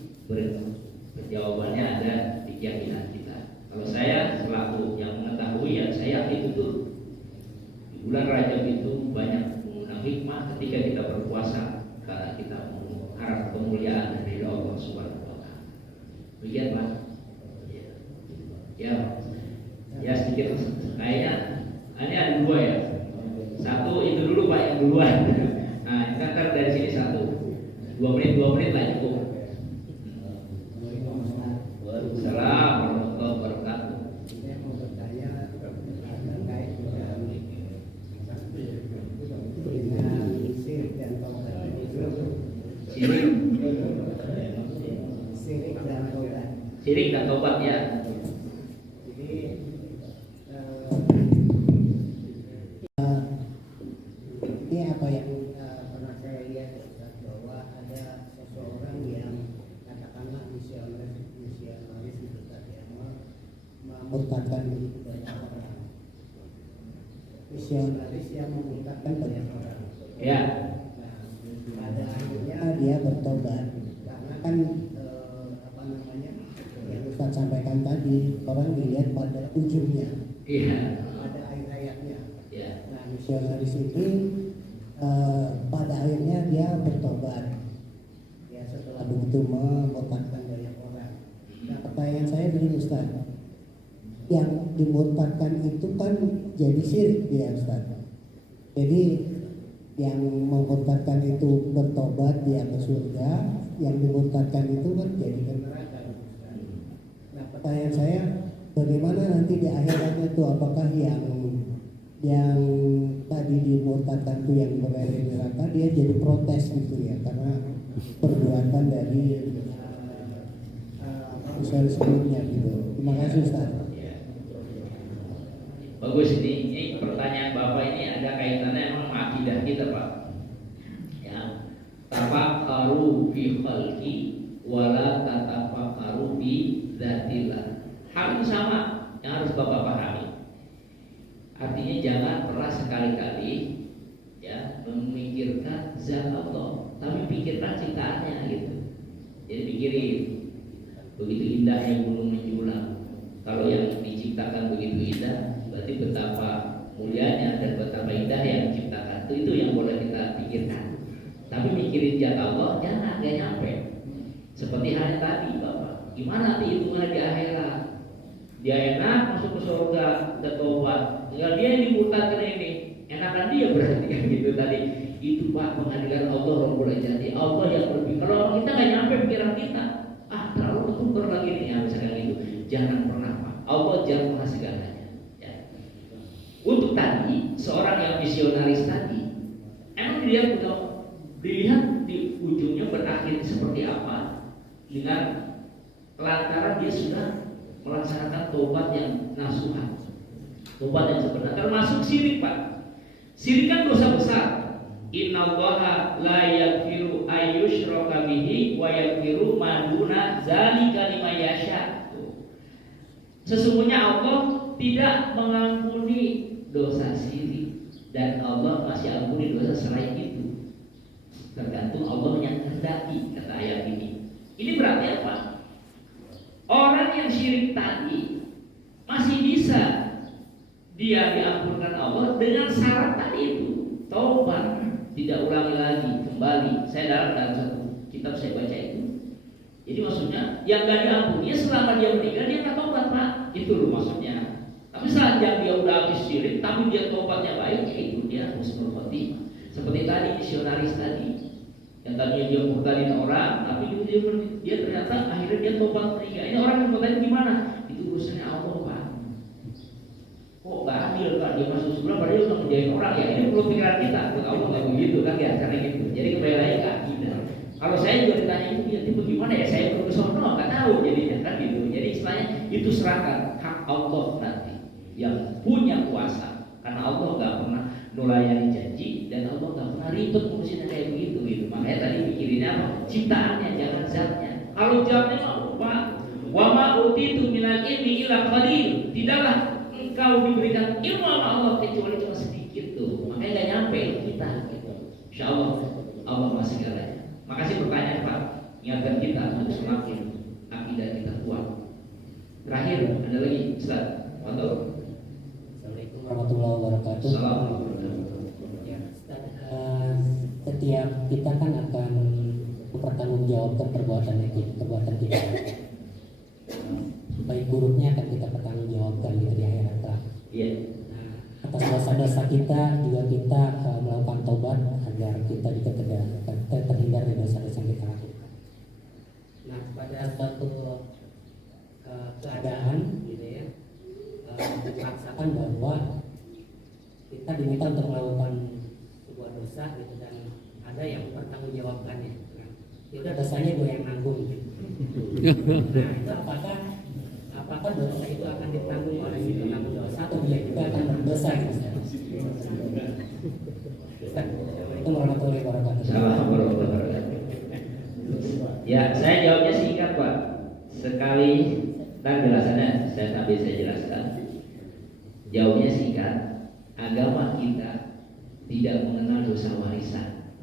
jawabannya ada di keyakinan kita. Kalau saya selaku yang mengetahui ya saya yakin itu di bulan Rajab itu banyak mengundang hikmah ketika kita berpuasa karena kita mengharap kemuliaan dari Allah Subhanahu wa taala. Begitu Pak. Ya sedikit kayaknya ini ada dua ya. Satu itu dulu Pak yang duluan. Nah, kita dari sini satu. 2 menit lah cukup. Assalamualaikum warahmatullahi wabarakatuh. Saya mau bertanya terkait dengan sirik dan taubat. Sirik dan taubat. Sirik dan taubat ya. Jadi ini apa yang pernah saya lihat bahwa ada seseorang yang katakanlah misionaris itu tadi yang memurtadkan begitu banyak orang. Misionaris yang memurtadkan banyak orang. Ya. Nah, pada akhirnya dia bertobat karena kan yang Ustaz sampaikan tadi, orang dilihat pada ujungnya. Iya. Pada ayat-ayatnya. Ya. Nah, misionaris ini pada akhirnya dia bertobat. Ya, setelah begitu memurtadkan banyak orang. Nah, pertanyaan saya begini Ustaz, yang dimurtadkan itu kan jadi syirik dia Ustaz. Jadi yang memurtadkan itu bertobat dia ke surga, yang dimurtadkan itu kan jadi ke neraka. Nah, pertanyaan saya, bagaimana nanti di akhiratnya itu, apakah yang tadi dimurtadkan itu yang berada di neraka dia jadi protes gitu ya, karena perbuatan dari usaha sebelumnya gitu. Terima kasih Ustaz. Bagus ini pertanyaan Bapak ini ada kaitannya memang sama akidah kita Pak. Ya. Tafakkaru fi khalqi wala tatafakkaru fi dzatillah. Hal itu sama yang harus Bapak pahami. Artinya jangan pernah sekali-kali ya memikirkan zat Allah, tapi pikirkan ciptaannya gitu. Jadi pikirin begitu indahnya gunung menjulang. Kalau yang diciptakan begitu indah, berarti betapa mulianya dan betapa indah yang diciptakan. Itu yang boleh kita pikirkan. Tapi mikirin zat Allah jangan, gak nyampe. Seperti halnya tadi Bapak, gimana nanti hitungannya di akhirat? Dia enak masuk ke surga, bertobat. Tinggal dia yang dimurtadkan ini, enakan dia berarti kan gitu tadi. Itu Pak pengadilan Allah Rabbul Izzati. Allah yang berpikir. Kalau kita nggak nyampe pikiran kita, terlalu ketuker lagi nih ya misalkan gitu. Jangan pernah Pak. Allah jangan pernah segalanya. Ya. Untuk tadi seorang yang misionaris tadi, emang dilihat di ujungnya berakhir seperti apa dengan lantaran dia sudah melaksanakan tobat yang nasuha, tobat yang sebenarnya, termasuk syirik Pak. Syirik kan dosa besar. Innallaha la yaghfiru ayyushraka bihi wa yaghfiru ma duna dzalika liman yasha. Sesungguhnya Allah tidak mengampuni dosa syirik dan Allah masih ampuni dosa selain itu. Tergantung Allah yang kehendaki, kata ayat ini. Ini berarti apa? Orang yang syirik tadi masih bisa dia diampunkan Allah dengan syarat tadi itu, taubat. tidak ulangi lagi, kembali. Saya dalam satu kitab saya baca itu. Jadi maksudnya yang gak diampuni selama dia meninggal dia nggak tobat, Pak. Itu loh maksudnya. Tapi saat dia udah habis syirik, tapi dia tobatnya baik, ya itu dia husnul khotimah. Seperti tadi misionaris tadi, yang tadinya dia murtadin orang, tapi dia ternyata akhirnya dia tobat meninggal. Ini orang yang murtadin gimana? Itu urusannya Allah, Pak. Kok gak adil, Pak? Dia masuk surga, padahal dia udah menjadi orang. Ya ini perlu pikiran kita. Buat Allah nggak begitu kan ya, cara gitu. Jadi kembali lagi ke akidah. Kalau saya juga ditanya itu ya tipe gimana ya, saya perlu kesono nggak tahu jadinya kan gitu. Jadi istilahnya itu serahkan hak Allah nanti yang punya kuasa, karena Allah nggak pernah nulayani janji dan Allah nggak pernah ribet ngurusin kayak begitu gitu. Makanya tadi pikirinnya apa? Ciptaannya, jangan zatnya. Kalau zatnya mau Pak, wa ma utitu minal ilmi illa qalil. Tidaklah engkau diberikan ilmu sama Allah kecuali cuma sedikit tuh. Makanya nggak nyampe kita gitu. Insya Allah masih galanya. Makasih pertanyaan Pak, ingatkan kita untuk semakin akidah kita kuat. Terakhir ada lagi Ustaz. Assalamualaikum warahmatullahi wabarakatuh. Ya, setiap kita kan akan mempertanggungjawabkan perbuatan kita. Baik buruknya akan kita pertanggungjawabkan gitu di akhirat kelak. Iya. Atas dosa-dosa kita juga kita melakukan tobat agar kita juga terhindar dari dosa-dosa yang kita lakukan. Nah, pada suatu keadaan gitu ya, dipaksakan bahwa kita diminta untuk melakukan sebuah dosa gitu dan ada yang mempertanggungjawabkannya. Nah, ya udah dosanya gue yang nanggung gitu. Nah, itu apakah dosa itu akan ditanggung oleh si penanggung dosa atau dia juga akan berdosa gitu? Assalamualaikum warahmatullahi wabarakatuh. Assalamualaikum warahmatullahi wabarakatuh. Ya, saya jawabnya singkat Pak. Sekali dan jelasannya saya jelaskan. Jawabnya singkat. Agama kita tidak mengenal dosa warisan.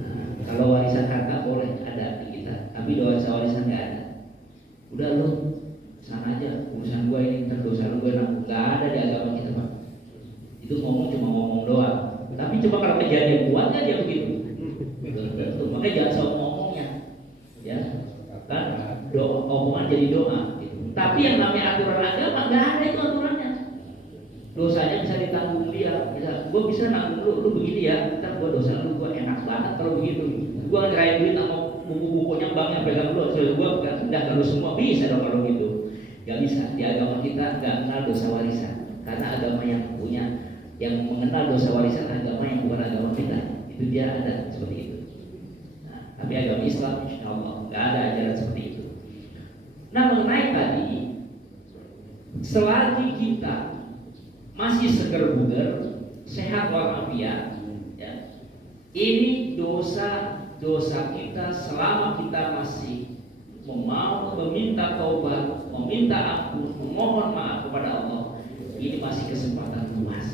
Nah, kalau warisan harta boleh ada di kita, tapi dosa warisan nggak ada. Udah lo sana aja, urusan gue ini ntar dosa lo gue nanggung. Nggak ada di agama kita Pak. Itu cuma ngomong doang. Tapi coba kalau kejadian buatnya dia begitu. Betul. Makanya jangan sok ngomongnya, ya kan? Omongan jadi doa. Gitu. Tapi yang namanya aturan agama nggak ada itu aturannya. Dosanya bisa ditanggung dia. Gue bisa nanggung lu begini ya. Ntar gue dosa lu gue enak banget kalau begitu. Gue ngerayain duit sama buku-bukunya banknya pegang lu. Soalnya gue udah kalau semua bisa dong kalau gitu. Gak bisa. Di agama kita nggak kenal dosa warisan. Karena agama yang mengenal dosa warisan agama yang bukan agama kita. Itu dia ada seperti itu. Nah, tapi agama Islam insya Allah nggak ada ajaran seperti itu. Nah, mengenai tadi, selagi kita masih seger bugar, sehat walafiat, ya, ini dosa kita selama kita masih mau meminta taubat, meminta ampun, memohon maaf kepada Allah, ini masih kesempatan luas.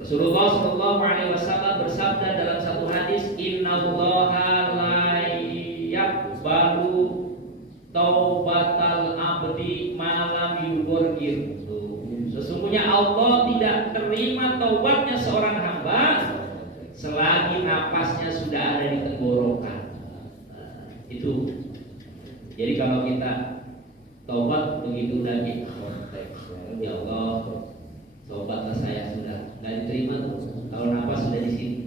Rasulullah SAW bersabda dalam satu hadis, Innallaha la yaqbalu taubatal abdi ma lam yughargir. Sesungguhnya Allah tidak terima taubatnya seorang hamba selagi napasnya sudah ada di tenggorokan. Itu. Jadi kalau kita taubat begitu udah ya Allah, taubatlah saya sudah nggak diterima tuh kalau napas sudah di sini.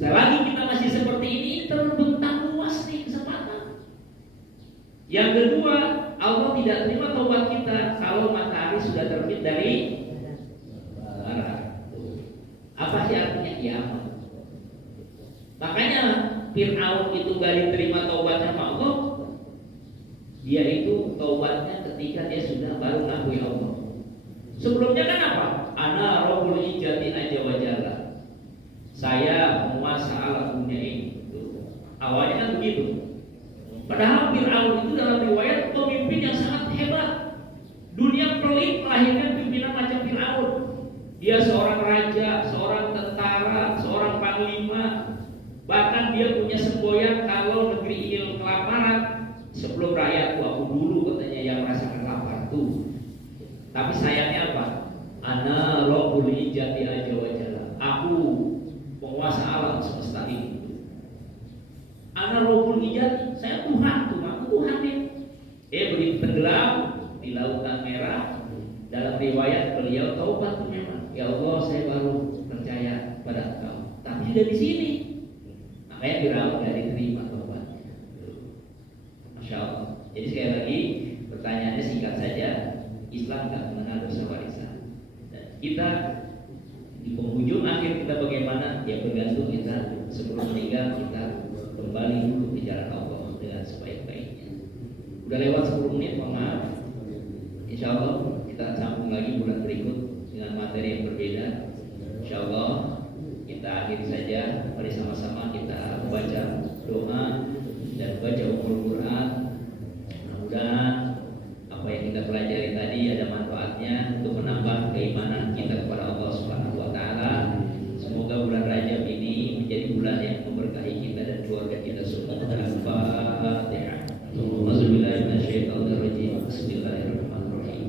Selagi kita masih seperti ini terbentang luas nih kesempatan. Yang kedua, Allah tidak terima taubat kita kalau matahari sudah terbit dari barat. Apa sih artinya kiamat? Makanya Fir'aun itu gak diterima taubatnya sama Allah. Dia itu taubatnya ketika dia sudah baru ngakui Allah. Sebelumnya kan apa? Ana Rabbul Izzati aja wajalla. Saya penguasa alam dunia ini. Awalnya kan begitu. Padahal Fir'aun itu dalam riwayat pemimpin yang sangat hebat. Dunia pelik melahirkan pimpinan macam Fir'aun. Dia seorang raja, seorang tentara, seorang panglima. Bahkan dia punya semboyan kalau negeri ini kelaparan, sebelum rakyatku aku dulu katanya yang merasakan lapar tuh. Tapi sayangnya apa? Ana Rabbul Izzati aja wajalla. Aku penguasa alam semesta ini. Ana Rabbul Ijad, saya Tuhan, Tuhan ya. Begitu tenggelam di lautan merah. Dalam riwayat beliau taubat memang. Ya Allah, saya baru percaya pada Engkau. Tapi sudah di sini. Makanya Firaun tidak diterima taubatnya. Masya Allah. Jadi sekali lagi pertanyaannya singkat saja. Islam tak mengenal dosa warisan. Dan kita di penghujung akhir kita bagaimana? Ya bergantung kita sebelum meninggal kita kembali dulu ke jalan Allah dengan sebaik-baiknya. Udah lewat 10 menit, maaf. Insya Allah kita sambung lagi bulan berikut dengan materi yang berbeda. Insya Allah kita akhiri saja. Mari sama-sama kita baca doa dan baca Quran. Mudah-mudahan apa yang kita pelajari tadi ada manfaatnya untuk menambah keimanan kita kepada Allah Subhanahu wa taala. Semoga bulan Rajab ini menjadi bulan yang memberkahi kita dan keluarga kita semua. Al-Fatihah. Bismillahirrahmanirrahim. Bismillahirrahmanirrahim.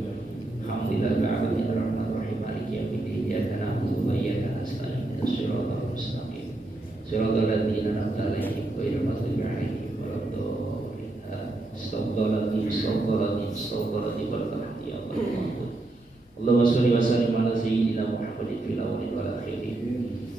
Alhamdulillahirrahmanirrahim. Maliki yaumiddin. Iyyaka na'budu wa iyyaka nasta'in. Shiratal mustaqim. Shiratal ladzina an'amta 'alaihim ghairil maghdubi 'alaihim waladdallin. Astagfirullahaladzim ya Allah. Allahumma sholli wa sallim ala sayyidina Muhammadin fil awwalin wal akhirin.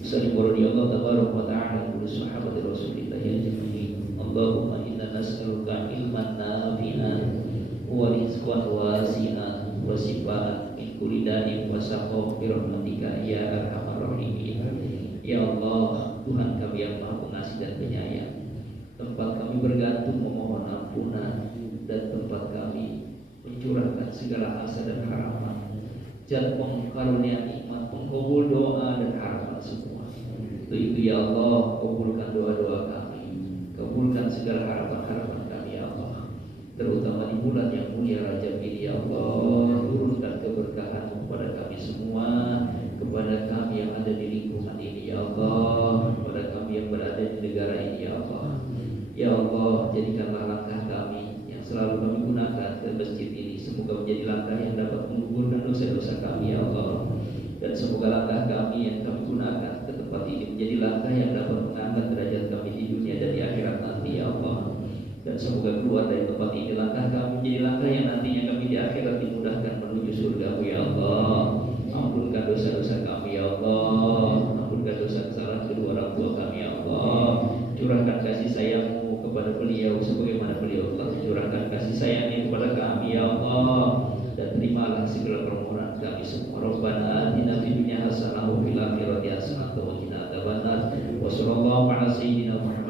Sallim wa radiyallahu tabaraka wa ta'ala kullu sahabati Rasulillah ajma'in. Allahumma inna nas'aluka ilman nafi'an wa rizqan wasi'an wa shifaan min kulli da'in wa saqam bi rahmatika ya arhamar rahimin. Ya Allah, Tuhan kami yang Maha Pengasih dan Penyayang. Tempat kami bergantung memohon ampunan dan tempat kami mencurahkan segala asa dan harapan. Jangan pengkarunia nikmat, pengkabul doa dan harapan semua. Untuk itu ya Allah, kabulkan doa-doa kami, kabulkan segala harapan-harapan kami ya Allah. Terutama di bulan yang mulia Rajab ini ya Allah, turunkan keberkahan kepada kami semua, kepada kami yang ada di lingkungan ini ya Allah, kepada kami yang berada di negara ini ya Allah. Ya Allah, jadikanlah langkah kami yang selalu kami gunakan ke masjid ini semoga menjadi langkah yang dapat menggugurkan dosa-dosa kami ya Allah. Dan semoga langkah kami yang kami gunakan ke tempat ini menjadi langkah yang dapat mengangkat derajat kami di dunia dan di akhirat nanti ya Allah. Dan semoga keluar dari tempat ini langkah kami menjadi langkah yang nantinya kami di akhirat dimudahkan menuju surga ya Allah. Ampunkan dosa-dosa kami ya Allah. Ampunkan dosa kesalahan kedua orang tua kami ya Allah. Curahkan kasih sayang-Mu kepada beliau sebagaimana beliau telah curahkan kasih sayangnya kepada kami ya Allah. Dan terimalah segala permohonan kami semua. Rabbana atina fid dunya hasanah wa fil akhirati hasanah wa qina adzabannar. Wa sallallahu ala sayyidina Muhammad